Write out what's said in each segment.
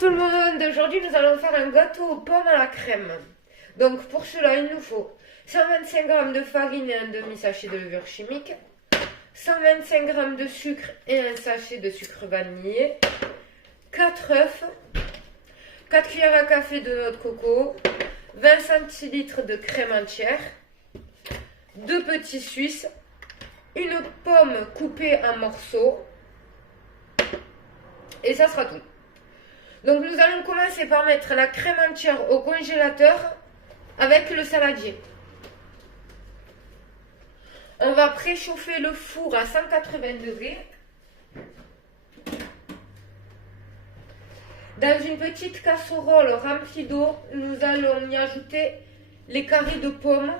tout le monde, aujourd'hui nous allons faire un gâteau aux pommes à la crème. Donc pour cela il nous faut 125 g de farine et un demi-sachet de levure chimique, 125 g de sucre et un sachet de sucre vanillé, 4 œufs, 4 cuillères à café de noix de coco, 20 centilitres de crème entière, 2 petits suisses, une pomme coupée en morceaux, et ça sera tout. Donc nous allons commencer par mettre la crème entière au congélateur avec le saladier. On va préchauffer le four à 180 degrés. Dans une petite casserole remplie d'eau, nous allons y ajouter les carrés de pommes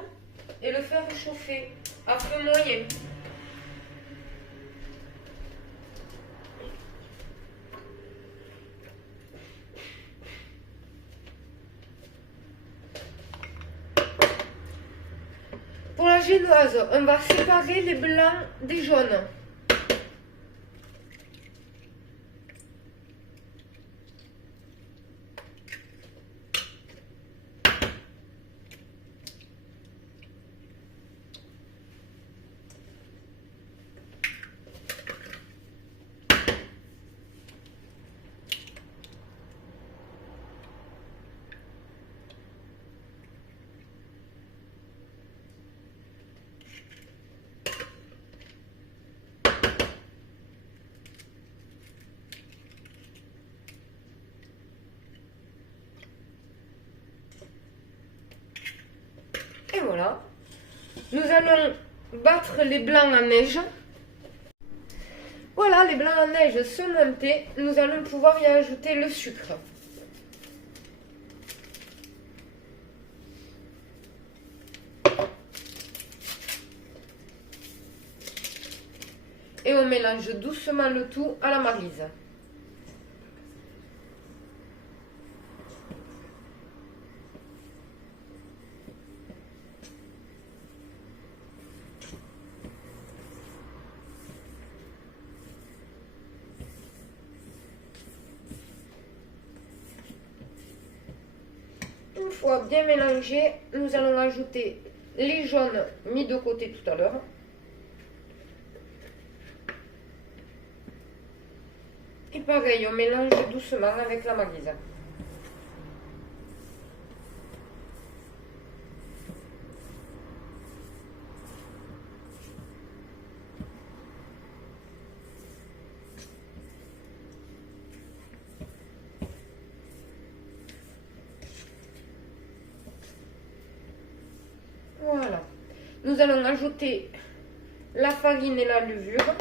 et le faire chauffer à feu moyen. Pour la génoise, on va séparer les blancs des jaunes. Et voilà. Nous allons battre les blancs en neige. Voilà, les blancs en neige sont montés. Nous allons pouvoir y ajouter le sucre. Et on mélange doucement le tout à la maryse. Une fois bien mélangé, nous allons ajouter les jaunes mis de côté tout à l'heure. Et pareil, on mélange doucement avec la maryse. Voilà. Nous allons ajouter la farine et la levure.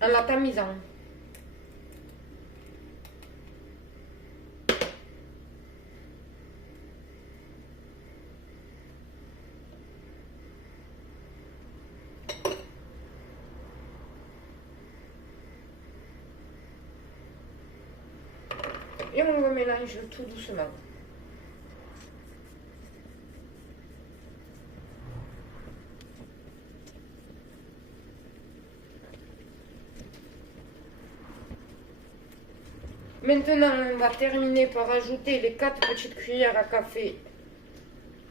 En la tamisant. Et on remélange tout doucement. Maintenant, on va terminer par ajouter les 4 petites cuillères à café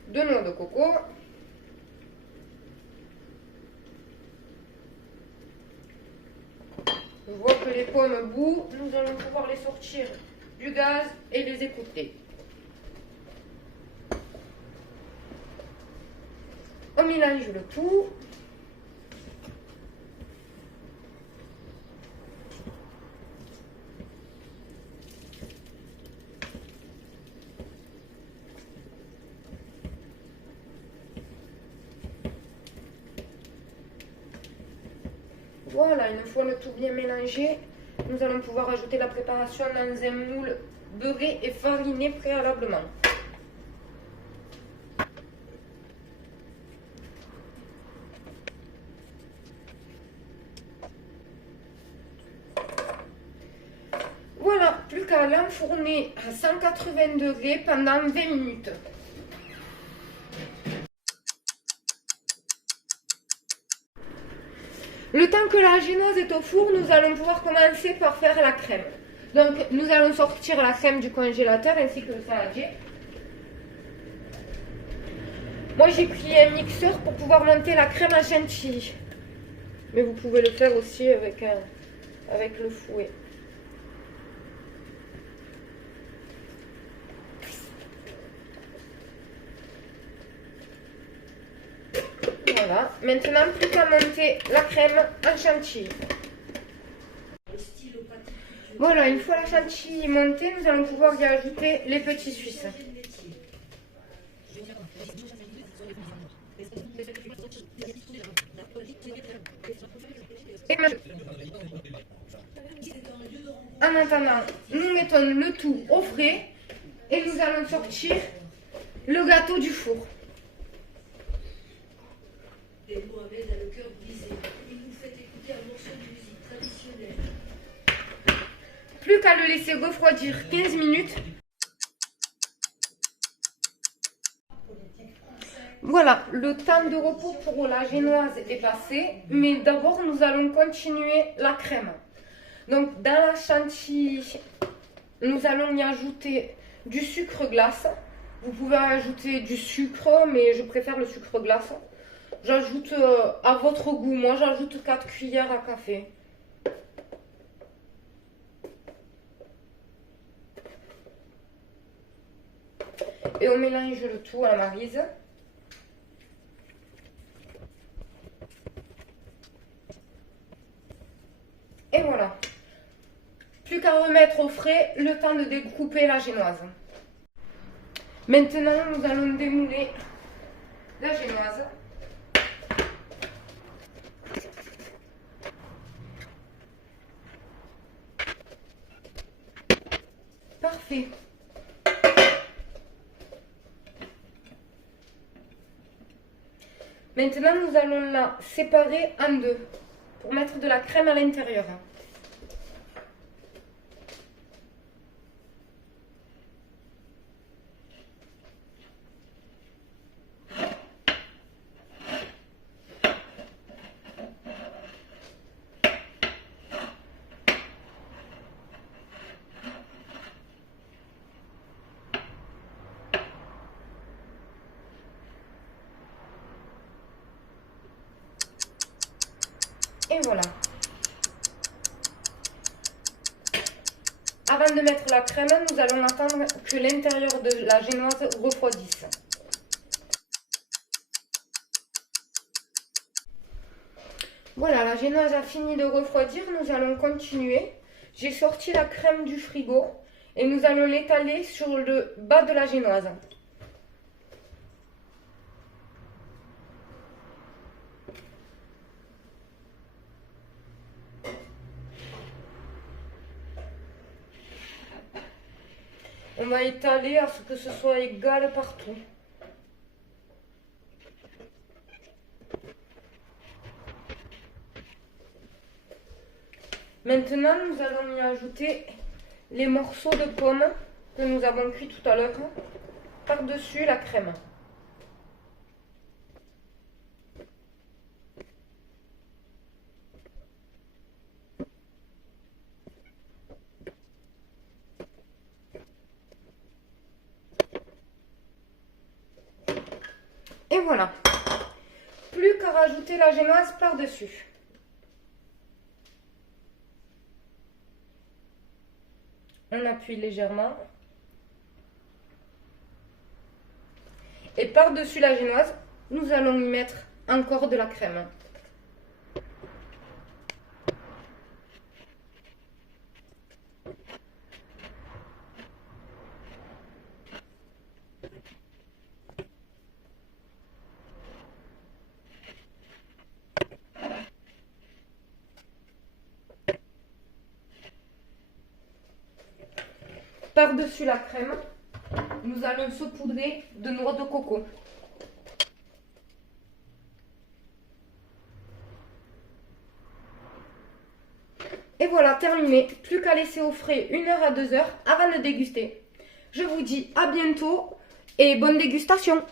de noix de coco. Je vois que les pommes bouent, nous allons pouvoir les sortir du gaz et les écouter. On mélange le tout. Voilà, une fois le tout bien mélangé, nous allons pouvoir ajouter la préparation dans un moule beurré et fariné préalablement. Voilà, plus qu'à l'enfourner à 180 degrés pendant 20 minutes. Le temps que la génoise est au four, nous allons pouvoir commencer par faire la crème. Donc, nous allons sortir la crème du congélateur ainsi que le saladier. Moi, j'ai pris un mixeur pour pouvoir monter la crème à chantilly. Mais vous pouvez le faire aussi avec le fouet. Voilà. Maintenant, plus qu'à monter la crème en chantilly. Voilà, une fois la chantilly montée, nous allons pouvoir y ajouter les petits suisses. Et en attendant, nous mettons le tout au frais et nous allons sortir le gâteau du four. Et Mohamed a le cœur brisé. Il nous fait écouter un morceau de musique traditionnelle. Plus qu'à le laisser refroidir 15 minutes. Voilà, le temps de repos pour la génoise est passé, mais d'abord nous allons continuer la crème. Donc dans la chantilly, nous allons y ajouter du sucre glace. Vous pouvez ajouter du sucre, mais je préfère le sucre glace. J'ajoute à votre goût, moi j'ajoute 4 cuillères à café. Et on mélange le tout à la maryse. Et voilà. Plus qu'à remettre au frais, le temps de découper la génoise. Maintenant, nous allons démouler la génoise. Parfait. Maintenant, nous allons la séparer en deux pour mettre de la crème à l'intérieur. Et voilà. Avant de mettre la crème, nous allons attendre que l'intérieur de la génoise refroidisse. Voilà, la génoise a fini de refroidir, nous allons continuer. J'ai sorti la crème du frigo et nous allons l'étaler sur le bas de la génoise. On va étaler à ce que ce soit égal partout. Maintenant, nous allons y ajouter les morceaux de pommes que nous avons cuits tout à l'heure par-dessus la crème. Et voilà. Plus qu'à rajouter la génoise par-dessus. On appuie légèrement. Et par-dessus la génoise, nous allons y mettre encore de la crème. Par-dessus la crème, nous allons saupoudrer de noix de coco. Et voilà, terminé. Plus qu'à laisser au frais 1 heure à 2 heures avant de déguster. Je vous dis à bientôt et bonne dégustation.